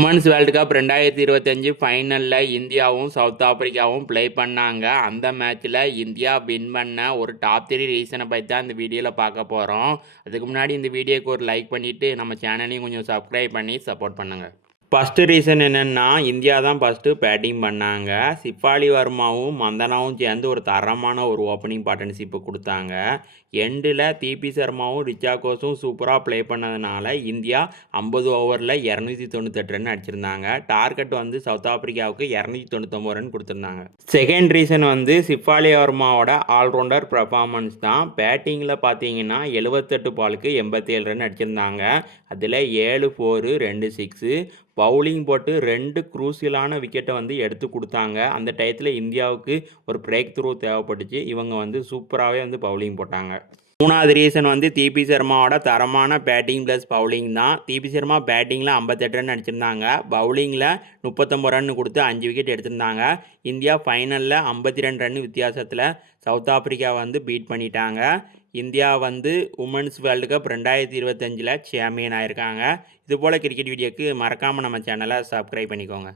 Women's world cup 2025 ஃபைனலில் இந்தியாவும் south ஆப்பிரிக்காவும் play பண்ணாங்க. அந்த மேட்ச்சில் இந்தியா வின் பண்ண ஒரு டாப் 3 ரீசனை பற்றி தான் இந்த வீடியோவில் பார்க்க போகிறோம். அதுக்கு முன்னாடி இந்த வீடியோக்கு ஒரு லைக் பண்ணிவிட்டு நம்ம சேனலையும் கொஞ்சம் சப்ஸ்கிரைப் பண்ணி சப்போர்ட் பண்ணுங்கள். ஃபஸ்ட்டு ரீசன் என்னென்னா, இந்தியா தான் ஃபஸ்ட்டு பேட்டிங் பண்ணாங்க. சிஃபாலி வர்மாவும் மந்தனாவும் சேர்ந்து ஒரு தரமான ஒரு ஓப்பனிங் பார்ட்னர்ஷிப்பை கொடுத்தாங்க. எண்டில் டிபி சர்மாவும் ரிச்சா கோஸும் சூப்பராக ப்ளே பண்ணதுனால இந்தியா 50 ஓவரில் 298 ரன் அடிச்சிருந்தாங்க. டார்கெட் வந்து சவுத் ஆப்பிரிக்காவுக்கு 299 ரன் கொடுத்துருந்தாங்க. செகண்ட் ரீசன் வந்து சிஃபாலி வர்மாவோட ஆல்ரவுண்டர் பெர்ஃபார்மன்ஸ் தான். பேட்டிங்கில் பார்த்தீங்கன்னா 78 பாலுக்கு 87 ரன் அடிச்சிருந்தாங்க. அதில் 7 4 2 6. பவுலிங் போட்டு 2 குரூசியலான விக்கெட்டை வந்து எடுத்து கொடுத்தாங்க. அந்த டயத்தில் இந்தியாவுக்கு ஒரு பிரேக் த்ரூ தேவைப்பட்டுச்சு. இவங்க வந்து சூப்பராகவே வந்து பவுலிங் போட்டாங்க. மூணாவது ரீசன் வந்து டிபி சர்மாவோட தரமான பேட்டிங் ப்ளஸ் பவுலிங் தான். டிபி சர்மா பேட்டிங்கில் 58 ரன் அடிச்சிருந்தாங்க. பவுலிங்கில் 39 ரன் கொடுத்து 5 விக்கெட் எடுத்திருந்தாங்க. இந்தியா ஃபைனலில் 52 ரன் வித்தியாசத்தில் சவுத் ஆப்பிரிக்கா வந்து பீட் பண்ணிட்டாங்க. இந்தியா வந்து உமன்ஸ் வேர்ல்டு கப் 2025 சாம்பியன் ஆயிருக்காங்க. இதுபோல் கிரிக்கெட் வீடியோக்கு மறக்காமல் நம்ம சேனலை சப்ஸ்கிரைப் பண்ணிக்கோங்க.